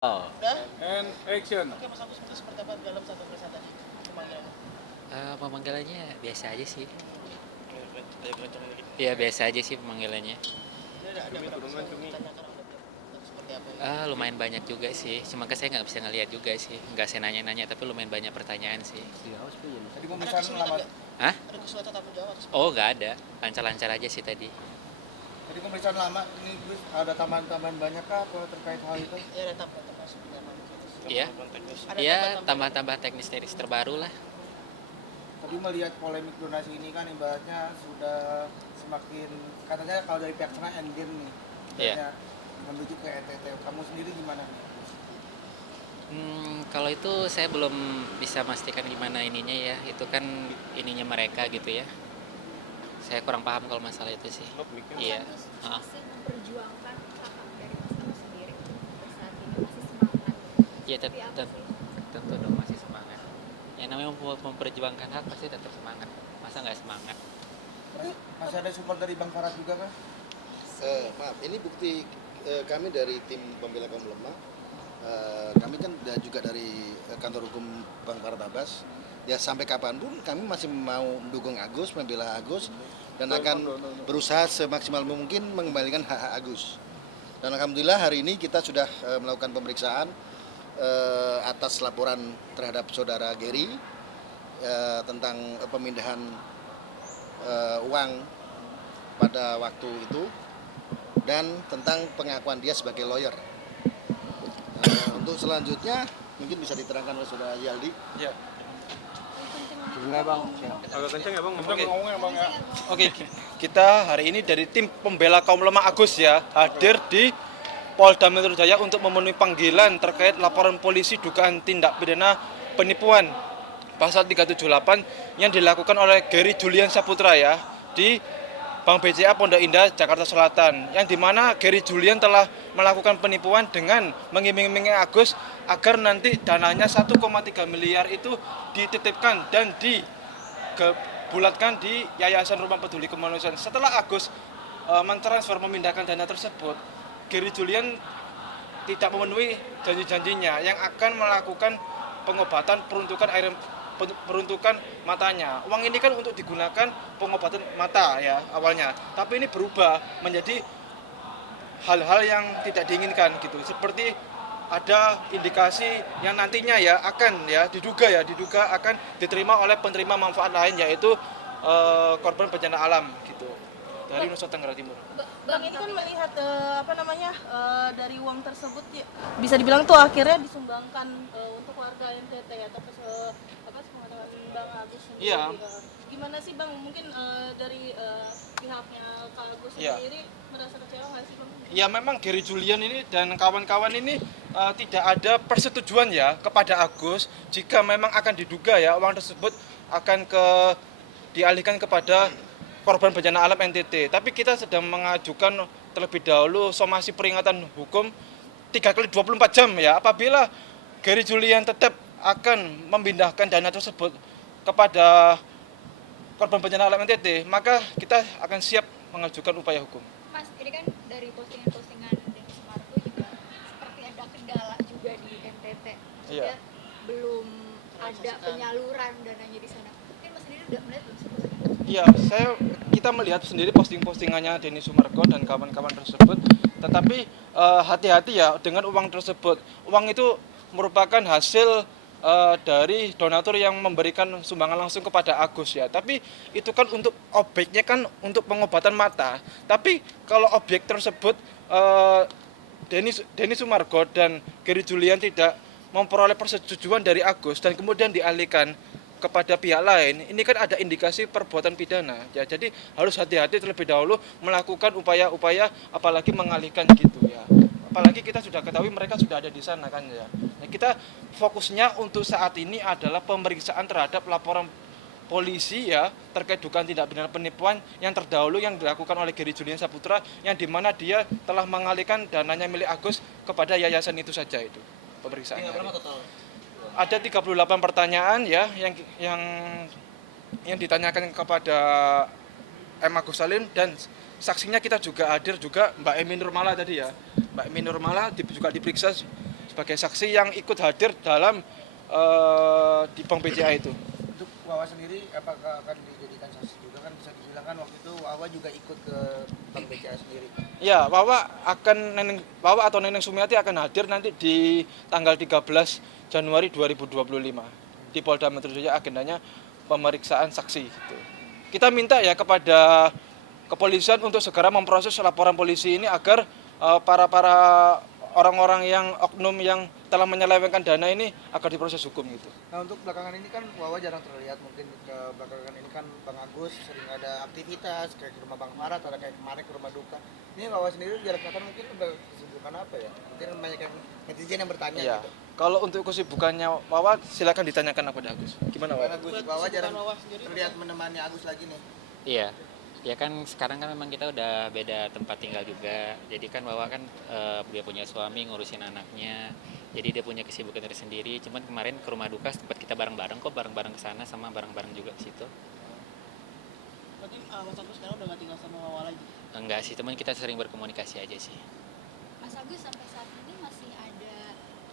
Oh, Udah? and action. Oke, Mas Agus itu seperti apa dalam satu persen tadi pemanggilannya? Pemanggilannya biasa aja sih. Ada kerencangan lagi. Iya biasa aja sih pemanggilannya. Ada berapa sih yang ditanyakan oleh beliau? Dan seperti apa ya? Lumayan banyak juga sih. Cuma kan saya nggak bisa ngeliat juga sih. Nggak saya nanya-nanya tapi lumayan banyak pertanyaan sih. Tadi Ada pemeriksaan kesulitan lama. nggak? Hah? Ada kesulitan tanggung jawab atau seperti Oh nggak ada. Lancar-lancar aja sih tadi. Tadi pemeriksaan lama. Ini Gus ada tambahan-tambahan banyak kah apa terkait hal itu? apa? Ya ada tambahan masuk di dalam itu. Iya. Ada Iya tambahan-tambahan. tambah-tambah teknis-teknis terbaru lah. Tadi melihat polemik donasi ini kan ibaratnya sudah semakin katanya kalau dari pihak sana endgame nih. Iya. Ibaratnya menuju ke NTT. Kamu sendiri gimana? Kalau itu saya belum bisa memastikan gimana ininya ya. Itu kan ininya mereka gitu ya. Saya kurang paham kalau masalah itu sih. Iya. Ah. Masih memperjuangkan hak dari Mas Agus sendiri sampai saat ini masih semangat. Iya Seperti apa sih? tentu dong masih semangat. Yang namanya memperjuangkan hak pasti tetap semangat. Masa nggak semangat? Masih ada support dari Bang Farad juga kah? Maaf, ini bukti kami dari tim pembela kaum lemah. Kami kan juga dari kantor hukum Bang Farad Abbas. Ya sampai kapanpun kami masih mau mendukung Agus, membela Agus, dan akan berusaha semaksimal mungkin mengembalikan hak-hak Agus. Dan alhamdulillah hari ini kita sudah melakukan pemeriksaan atas laporan terhadap saudara Gary tentang pemindahan uang pada waktu itu dan tentang pengakuan dia sebagai lawyer. Untuk selanjutnya mungkin bisa diterangkan oleh saudara Yaldi. Ya. Enggak Bang. Agak kencang ya Bang. Oke. Ngomongnya Bang ya. Oke, kita hari ini dari tim pembela kaum lemah Agus ya hadir di Polda Metro Jaya untuk memenuhi panggilan terkait laporan polisi dugaan tindak pidana penipuan pasal 378 yang dilakukan oleh Gary Julian Saputra ya di Bank BCA Pondok Indah, Jakarta Selatan, yang dimana Gary Julian telah melakukan penipuan dengan mengiming-imingi Agus agar nanti dananya 1,3 miliar itu dititipkan dan dibulatkan di Yayasan Rumah Peduli Kemanusiaan. Setelah Agus mentransfer memindahkan dana tersebut, Gary Julian tidak memenuhi janji-janjinya yang akan melakukan pengobatan peruntukan matanya. Uang ini kan untuk digunakan pengobatan mata ya awalnya, tapi ini berubah menjadi hal-hal yang tidak diinginkan gitu. Seperti ada indikasi yang nantinya ya akan ya diduga akan diterima oleh penerima manfaat lain, yaitu korban bencana alam gitu dari Nusa Tenggara Timur. Bang ini kan melihat dari uang tersebut ya, bisa dibilang tuh akhirnya disumbangkan untuk warga NTT atau sepengetahuan Bang Agus sendiri. Iya. Gimana sih Bang? Mungkin dari pihaknya Kak Agus Iya. sendiri merasa kecewa nggak sih Bang? Ya memang Gary Julian ini dan kawan-kawan ini tidak ada persetujuan ya kepada Agus jika memang akan diduga ya uang tersebut akan dialihkan kepada korban bencana alam NTT. Tapi kita sedang mengajukan terlebih dahulu somasi peringatan hukum 3 kali 24 jam ya. Apabila Gary Julian tetap akan memindahkan dana tersebut kepada korban bencana alam NTT, maka kita akan siap mengajukan upaya hukum. Mas, ini kan dari postingan-postingan Denny Sumargo juga seperti ada kendala juga di NTT. Iya. Ya, belum ada penyaluran dananya di sana. Mungkin Mas sendiri udah melihat belum sih postingan? Iya, kita melihat sendiri posting-postingannya Denny Sumargo dan kawan-kawan tersebut. Tetapi hati-hati ya dengan uang tersebut. Uang itu merupakan hasil dari donatur yang memberikan sumbangan langsung kepada Agus ya. Tapi itu kan untuk objeknya kan untuk pengobatan mata. Tapi kalau objek tersebut Denny Sumargo dan Gary Julian tidak memperoleh persetujuan dari Agus dan kemudian dialihkan kepada pihak lain, ini kan ada indikasi perbuatan pidana ya. Jadi harus hati-hati terlebih dahulu melakukan upaya-upaya apalagi mengalihkan gitu ya. Apalagi kita sudah ketahui mereka sudah ada di sana kan ya. Nah, kita fokusnya untuk saat ini adalah pemeriksaan terhadap laporan polisi ya terkait dugaan tindak pidana penipuan yang terdahulu yang dilakukan oleh Gary Julian Saputra, yang dimana dia telah mengalihkan dananya milik Agus kepada yayasan itu saja itu pemeriksaan. Ada 38 pertanyaan ya yang ditanyakan kepada M. Agus Salim, dan saksinya kita juga hadir juga Mbak Emi Nurmala tadi ya. Mbak Emi Nurmala juga diperiksa sebagai saksi yang ikut hadir dalam di Bank BCA itu. Untuk Wawa sendiri apakah akan dijadikan saksi juga, kan bisa dibilang kan waktu itu Wawa juga ikut ke Bank BCA sendiri. Ya, Wawa atau Neneng Sumiati akan hadir nanti di tanggal 13 Januari 2025 di Polda Metro Jaya, agendanya pemeriksaan saksi gitu. Kita minta ya kepada kepolisian untuk segera memproses laporan polisi ini agar para orang-orang yang oknum yang telah menyelewengkan dana ini agar diproses hukum gitu. Nah untuk belakangan ini kan Wawa jarang terlihat, mungkin ke belakangan ini kan Bang Agus sering ada aktivitas kayak ke rumah Bang Marat, ada kayak kemarin ke rumah duka. Ini Wawa sendiri jarang kelihatan, mungkin udah kesibukan apa ya? Mungkin banyak yang netizen yang bertanya Ya, gitu. kalau untuk kesibukannya Wawa silakan ditanyakan kepada Agus. Gimana Wawa? Agus, Wawa jarang terlihat menemani Agus lagi nih. Iya, ya kan sekarang kan memang kita udah beda tempat tinggal juga. Jadi kan Wawa kan dia punya suami ngurusin anaknya. Jadi dia punya kesibukan tersendiri. Cuman kemarin ke rumah duka sempat kita bareng-bareng kok, bareng-bareng ke sana sama bareng-bareng juga ke situ. Berarti Mas Agus sekarang udah gak tinggal sama Wawa lagi? Enggak sih, teman kita sering berkomunikasi aja sih. Mas Agus sampai saat ini masih ada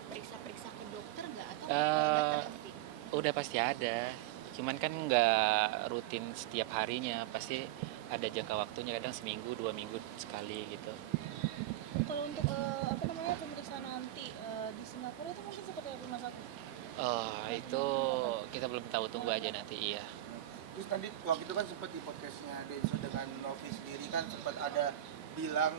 periksa-periksa ke dokter nggak atau Eh, udah terhenti? Udah pasti ada. Cuman kan nggak rutin setiap harinya, pasti ada jangka waktunya, kadang seminggu, 2 minggu sekali gitu. Kalau untuk pemeriksaan nanti di Singapura itu mungkin seperti apa Mas Agus? Oh, itu kita belum tahu, tunggu aja nanti, iya. Terus tadi waktu itu kan sempat di podcastnya Denso dengan Novi sendiri kan sempat ada bilang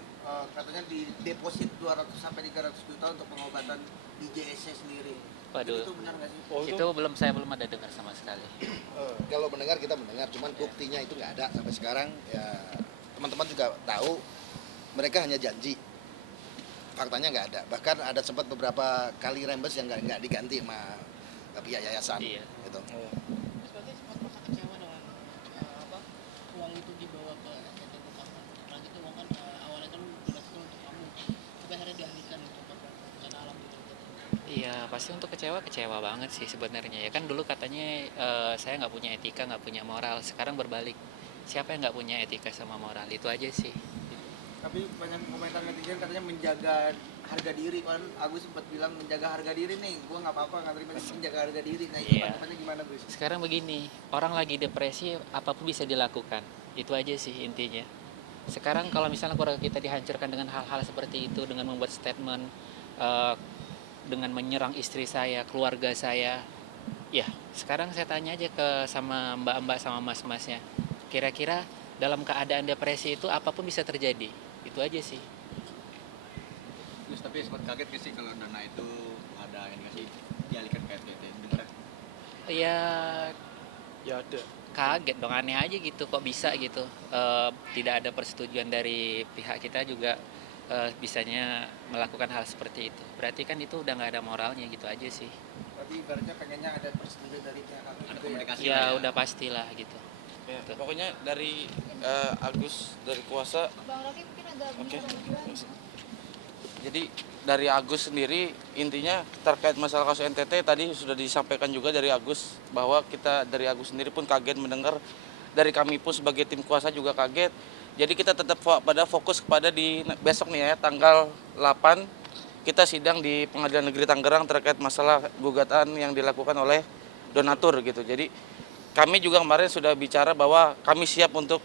katanya di deposit 200 sampai 300 juta untuk pengobatan di JSC sendiri. Waduh. Itu benar nggak sih? Itu saya belum ada dengar sama sekali. Kalau mendengar kita mendengar, cuman buktinya itu nggak ada sampai sekarang. Ya teman-teman juga tahu mereka hanya janji, faktanya nggak ada. Bahkan ada sempat beberapa kali rembes yang nggak diganti sama pihak yayasan. Iya. Gitu. Mas berarti sempat merasa kecewa dengan uang itu dibawa ke NTT Utama. Apalagi itu uang kan awalnya kan jelas itu untuk kamu, tapi akhirnya dialihkan untuk bencana alam gitu. Iya, pasti untuk kecewa banget sih sebenarnya. Ya kan dulu katanya saya nggak punya etika, nggak punya moral. Sekarang berbalik. Siapa yang nggak punya etika sama moral? Itu aja sih. Tapi banyak komentar netizen katanya menjaga harga diri, kan Agus sempat bilang menjaga harga diri nih, gua nggak apa-apa nggak terima, menjaga harga diri. Nah itu Iya. tanggapannya gimana Gus? Sekarang begini, orang lagi depresi, apapun bisa dilakukan. Itu aja sih intinya. Sekarang kalau misalnya keluarga kita dihancurkan dengan hal-hal seperti itu, dengan membuat statement, dengan menyerang istri saya, keluarga saya, ya sekarang saya tanya aja sama mbak-mbak sama mas-masnya, kira-kira dalam keadaan depresi itu apapun bisa terjadi. Itu aja sih. Terus tapi sempat kaget gak sih kalau dana itu ada yang ngasih dialihkan ke NTT? Dengar? Ya Ya ada. kaget dong, aneh aja gitu, kok bisa gitu. Tidak ada persetujuan dari pihak kita juga bisanya melakukan hal seperti itu. Berarti kan itu udah nggak ada moralnya, gitu aja sih. Tapi ibaratnya pengennya ada persetujuan dari pihak Agus Ada gitu ya. komunikasi. Ya udah pastilah gitu. Ya, Betul. pokoknya dari Agus dari kuasa, Bang Rocky mungkin agak Oke. bisa jadi dari Agus sendiri intinya terkait masalah kasus NTT tadi sudah disampaikan juga dari Agus bahwa kita dari Agus sendiri pun kaget mendengar, dari kami pun sebagai tim kuasa juga kaget. Jadi kita tetap fokus kepada di besok nih ya tanggal 8 kita sidang di Pengadilan Negeri Tangerang terkait masalah gugatan yang dilakukan oleh donatur gitu. Jadi kami juga kemarin sudah bicara bahwa kami siap untuk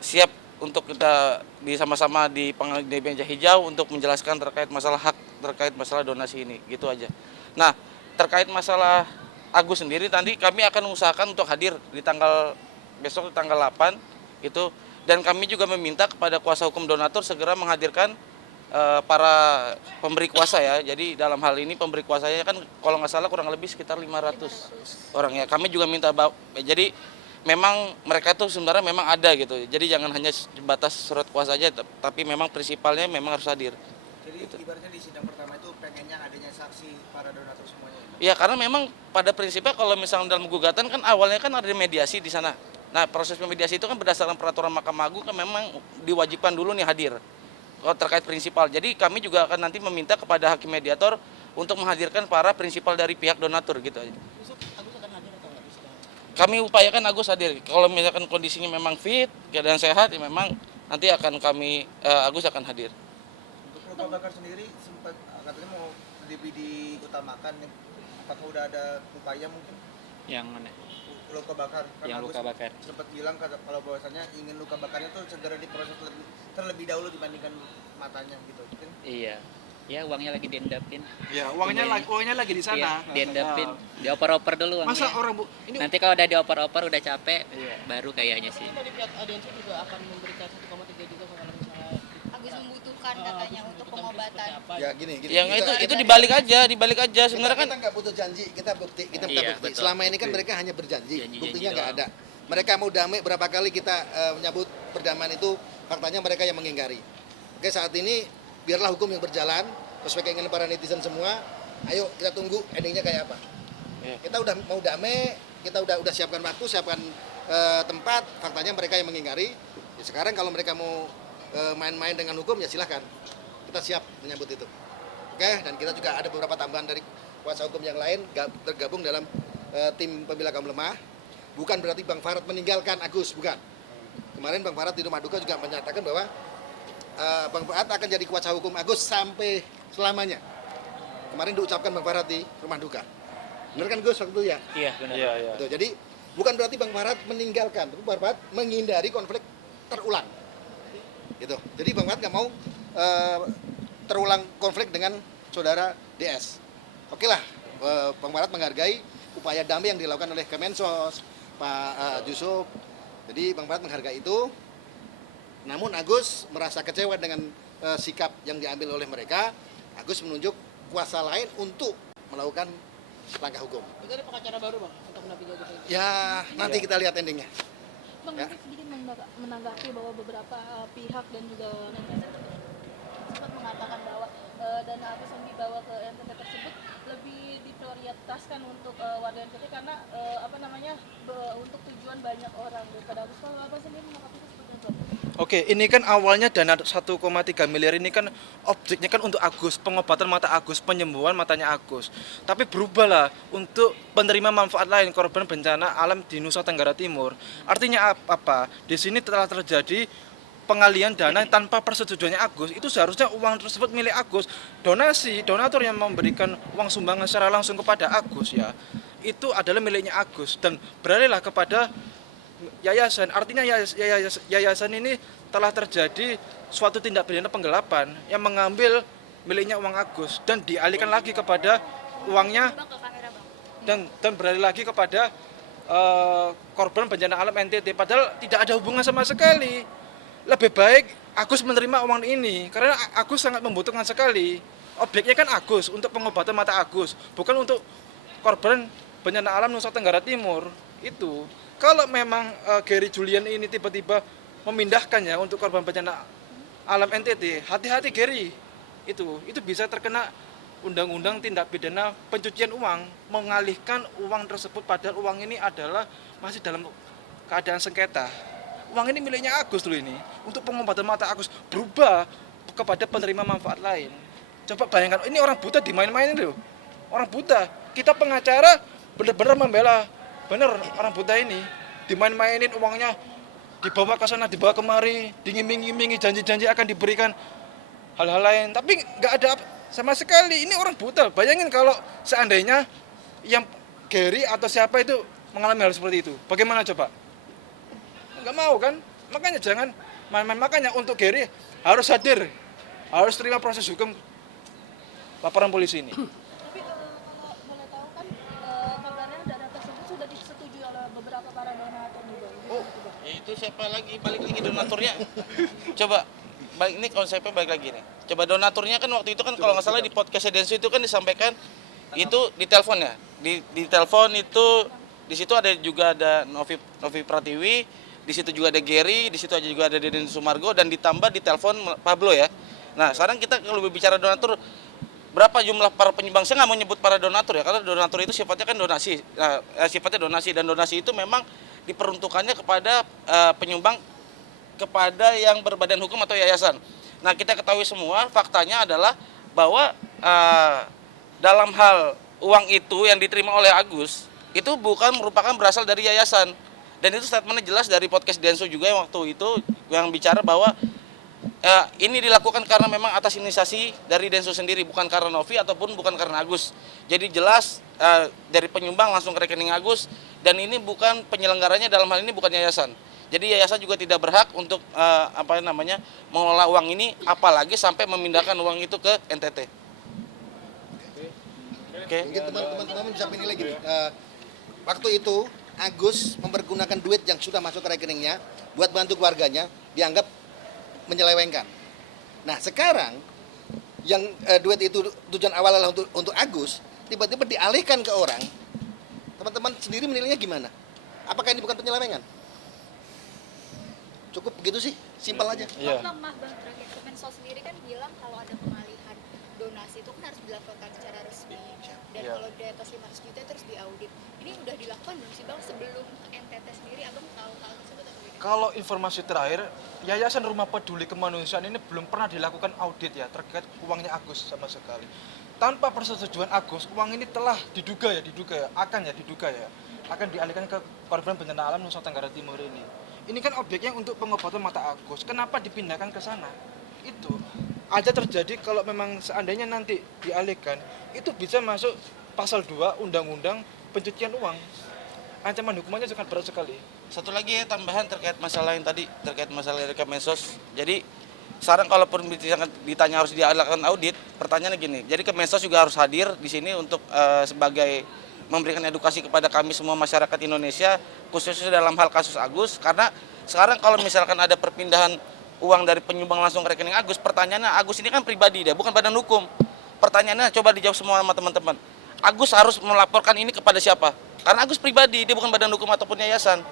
siap untuk kita sama-sama di meja hijau untuk menjelaskan terkait masalah hak terkait masalah donasi ini, gitu aja. Nah, terkait masalah Agus sendiri tadi kami akan usahakan untuk hadir di besok tanggal 8 itu, dan kami juga meminta kepada kuasa hukum donatur segera menghadirkan para pemberi kuasa ya. Jadi dalam hal ini pemberi kuasanya kan kalau nggak salah kurang lebih sekitar 500 orang ya. Kami juga minta jadi memang mereka tuh sebenarnya memang ada gitu. Jadi jangan hanya batas surat kuasa saja, tapi memang prinsipalnya memang harus hadir. Jadi Gitu. ibaratnya di sidang pertama itu pengennya adanya saksi para donatur semuanya. Ya karena memang pada prinsipnya kalau misalnya dalam gugatan kan awalnya kan ada mediasi di sana. Nah proses mediasi itu kan berdasarkan peraturan Mahkamah Agung kan memang diwajibkan dulu nih hadir. Kalau terkait prinsipal. Jadi kami juga akan nanti meminta kepada hakim mediator untuk menghadirkan para prinsipal dari pihak donatur gitu aja. Besok Agus akan hadir atau nggak bisa? Kami upayakan Agus hadir. Kalau misalkan kondisinya memang fit, keadaan sehat, ya memang nanti akan Agus akan hadir. Untuk Untuk Pak Bakar sendiri sempat katanya mau lebih diutamakan nih. Apakah udah ada upaya mungkin Yang mana? luka bakar? Kan Yang Agus luka bakar. sempat bilang kalau bahwasannya ingin luka bakarnya tuh segera diproses terlebih dahulu dibandingkan matanya gitu. Mungkin Iya. Ya uangnya lagi diendapin. Ya, Tungguin. uangnya lagi di sana. Iya, diendapin. Dioper-oper dulu uangnya. Masa orang ini Nanti kalau udah dioper-oper udah capek, Iya. baru kayaknya sih. Dari pihak aliansi juga akan memberikan 1,3 juta kalau misalnya Agus membutuhkan katanya untuk pengobatan. Ya gini. Yang Kita- itu dibalik aja sebenarnya kan. kita nggak butuh janji, kita minta Iya, bukti. betul. Selama ini kan mereka hanya berjanji, Janji-janji buktinya nggak doang. ada. Mereka mau damai berapa kali kita menyambut perdamaian itu, faktanya mereka yang mengingkari. Oke, saat ini biarlah hukum yang berjalan sesuai keinginan para netizen semua. Ayo kita tunggu endingnya kayak apa. Iya. Kita udah mau damai, kita udah siapkan waktu, siapkan tempat, faktanya mereka yang mengingkari. Ya, sekarang kalau mereka mau main-main dengan hukum ya silahkan. Kita siap menyambut itu. Oke, dan kita juga ada beberapa tambahan dari kuasa hukum yang lain tergabung dalam tim pembela kaum lemah. Bukan berarti Bang Farad meninggalkan Agus, bukan. Kemarin Bang Farad di Rumah Duka juga menyatakan bahwa Bang Farad akan jadi kuasa hukum Agus sampai selamanya. Kemarin diucapkan Bang Farad di Rumah Duka. Benar kan Gus waktu itu ya? Iya, benar. Iya, iya. Betul. Jadi bukan berarti Bang Farad meninggalkan, tapi Bang Farad menghindari konflik terulang. Gitu. Jadi Bang Farad nggak mau terulang konflik dengan saudara DS. Oke lah, Bang Farad menghargai upaya damai yang dilakukan oleh Kemensos, Pak Yusuf. Jadi Bang Farad menghargai itu. Namun Agus merasa kecewa dengan sikap yang diambil oleh mereka. Agus menunjuk kuasa lain untuk melakukan langkah hukum. itu ada pengacara baru bang untuk mendampingi Agus itu. Ya, nanti kita lihat endingnya. Bang, Ya. mungkin sedikit menanggapi bahwa beberapa pihak dan juga netizen sempat mengatakan bahwa dana Agus yang dibawa ke NTT tersebut lebih diprioritaskan untuk warga NTT karena untuk tujuan banyak orang daripada Agus. Kalau Bapak sendiri menanggapi itu seperti apa? Oke, ini kan awalnya dana 1,3 miliar ini kan objeknya kan untuk Agus, pengobatan mata Agus, penyembuhan matanya Agus. Tapi berubahlah untuk penerima manfaat lain korban bencana alam di Nusa Tenggara Timur. Artinya apa? Di sini telah terjadi pengalian dana tanpa persetujuannya Agus. Itu seharusnya uang tersebut milik Agus. Donatur yang memberikan uang sumbangan secara langsung kepada Agus ya. Itu adalah miliknya Agus dan beralihlah kepada yayasan. Artinya yayasan ini telah terjadi suatu tindak pidana penggelapan yang mengambil miliknya uang Agus dan dialihkan lagi kepada uangnya Bang, ke kamera bang. dan beralih lagi kepada korban bencana alam NTT padahal tidak ada hubungan sama sekali. Lebih baik Agus menerima uang ini karena Agus sangat membutuhkan sekali. Objeknya kan Agus untuk pengobatan mata Agus, bukan untuk korban bencana alam Nusa Tenggara Timur. Itu kalau memang Gary Julian ini tiba-tiba memindahkannya untuk korban bencana alam NTT, hati-hati Gary. Itu bisa terkena undang-undang tindak pidana pencucian uang, mengalihkan uang tersebut padahal uang ini adalah masih dalam keadaan sengketa. Uang ini miliknya Agus dulu ini, untuk pengobatan mata Agus berubah kepada penerima manfaat lain. Coba bayangkan, ini orang buta dimain-mainin loh. Orang buta, kita pengacara benar-benar membela. Bener, orang buta ini dimain-mainin uangnya, dibawa ke sana, dibawa kemari, diiming-imingi janji-janji akan diberikan hal-hal lain. Tapi nggak ada sama sekali. Ini orang buta. Bayangin kalau seandainya yang Gary atau siapa itu mengalami hal seperti itu. Bagaimana coba? Nggak mau kan? Makanya jangan main-main. Makanya untuk Gary harus hadir. Harus terima proses hukum laporan polisi ini. Tapi kalau boleh tahu kan kabarnya dana tersebut sudah disetujui oleh beberapa para donatur juga. Itu siapa lagi? Balik lagi donaturnya. Coba balik ini konsepnya balik lagi nih. Coba donaturnya kan waktu itu kan kalau nggak salah di podcast Densu itu kan disampaikan itu di telepon ya. Di telepon itu di situ ada Novi Pratiwi, di situ juga ada Gary, di situ juga ada Deden Sumargo dan ditambah di telepon Pablo ya. Nah, sekarang kita kalau berbicara donatur berapa jumlah para penyumbang? Saya nggak mau nyebut para donatur ya, karena donatur itu sifatnya kan donasi. Nah, sifatnya donasi dan donasi itu memang diperuntukannya kepada penyumbang kepada yang berbadan hukum atau yayasan. Nah, kita ketahui semua faktanya adalah bahwa dalam hal uang itu yang diterima oleh Agus itu bukan merupakan berasal dari yayasan. Dan itu statementnya jelas dari podcast Denso juga yang waktu itu yang bicara bahwa ini dilakukan karena memang atas inisiasi dari Densus sendiri, bukan karena Novi ataupun bukan karena Agus. Jadi jelas dari penyumbang langsung ke rekening Agus, dan ini bukan penyelenggaranya, dalam hal ini bukan yayasan. Jadi yayasan juga tidak berhak untuk mengelola uang ini, apalagi sampai memindahkan uang itu ke NTT. Oke. Mungkin teman-teman bisa menilai gini, waktu itu Agus mempergunakan duit yang sudah masuk ke rekeningnya buat bantu keluarganya, dianggap menyelewengkan. Nah sekarang yang duit itu tujuan awal adalah untuk Agus, tiba-tiba dialihkan ke orang. Teman-teman sendiri menilainya gimana? Apakah ini bukan penyelewengan? Cukup begitu sih, simpel aja. Iya. Lemah Bang, terakhir Kemensos sendiri kan bilang kalau ada pengalihan donasi itu kan harus dilakukan secara resmi, dan Iya. kalau di atas 500 juta itu harus diaudit. Ini udah dilakukan belum sih Bang sebelum NTT sendiri? Abang tahu hal tersebut atau tidak? Kalau informasi terakhir, Yayasan Rumah Peduli Kemanusiaan ini belum pernah dilakukan audit ya terkait uangnya Agus sama sekali. Tanpa persetujuan Agus, uang ini telah diduga ya, akan dialihkan ke korban bencana alam Nusa Tenggara Timur ini. Ini kan objeknya untuk pengobatan mata Agus. Kenapa dipindahkan ke sana? Itu aja terjadi kalau memang seandainya nanti dialihkan, itu bisa masuk pasal 2 Undang-Undang Pencucian Uang. Ancaman hukumannya sangat berat sekali. Satu lagi ya, tambahan terkait masalah yang tadi, terkait masalah dari Kemensos. Jadi sekarang kalaupun ditanya harus diadakan audit, pertanyaannya gini. Jadi Kemensos juga harus hadir di sini untuk sebagai memberikan edukasi kepada kami semua masyarakat Indonesia, khususnya dalam hal kasus Agus. Karena sekarang kalau misalkan ada perpindahan uang dari penyumbang langsung ke rekening Agus, pertanyaannya Agus ini kan pribadi, dia bukan badan hukum. Pertanyaannya coba dijawab semua sama teman-teman. Agus harus melaporkan ini kepada siapa? Karena Agus pribadi, dia bukan badan hukum ataupun yayasan.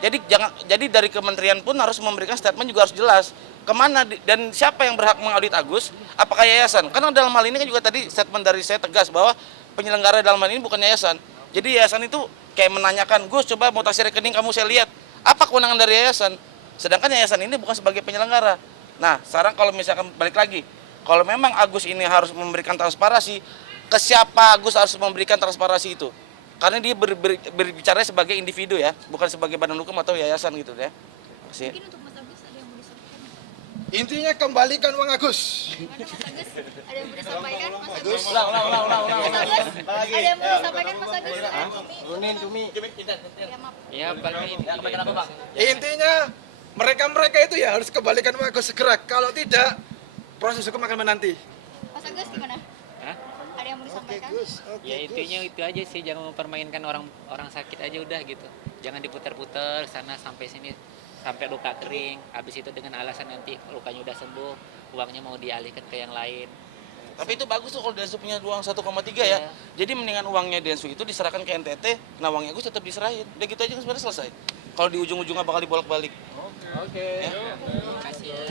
Jadi dari kementerian pun harus memberikan statement juga harus jelas kemana dan siapa yang berhak mengaudit Agus, apakah yayasan? Karena dalam hal ini kan juga tadi statement dari saya tegas bahwa penyelenggara dalam hal ini bukan yayasan. Jadi yayasan itu kayak menanyakan, Gus coba mutasi rekening kamu saya lihat, apa kewenangan dari yayasan? Sedangkan yayasan ini bukan sebagai penyelenggara. Nah sekarang kalau misalkan balik lagi, kalau memang Agus ini harus memberikan transparansi, ke siapa Agus harus memberikan transparansi itu? Karena dia berbicara sebagai individu ya, bukan sebagai badan hukum atau yayasan gitu ya. Terima kasih. Mungkin untuk Mas Agus ada yang mau disampaikan? Intinya kembalikan uang Agus. Gimana Mas Agus? Ada yang mau disampaikan Mas Agus? Agus. Mas Agus? Ada yang mau disampaikan Mas Agus? Tumi. Ya maaf. Ya paling Intinya mereka itu ya harus kembalikan uang Agus segera. Kalau tidak, proses hukum akan menanti. Mas Agus gimana? Hah? Ada yang mau disampaikan? Ya intinya itu aja sih, jangan mempermainkan orang sakit aja udah gitu. Jangan diputar-putar sana sampai sini sampai luka kering. Habis itu dengan alasan nanti lukanya udah sembuh, uangnya mau dialihkan ke yang lain. Tapi itu bagus tuh kalau Densu punya uang 1,3 ya. Iya. Jadi mendingan uangnya Densu itu diserahkan ke NTT, nah uangnya Agus tetap diserahin. Udah gitu aja kan sebenarnya selesai. Kalau di ujung-ujungnya bakal dibolak-balik. Oke. Terima kasih ya.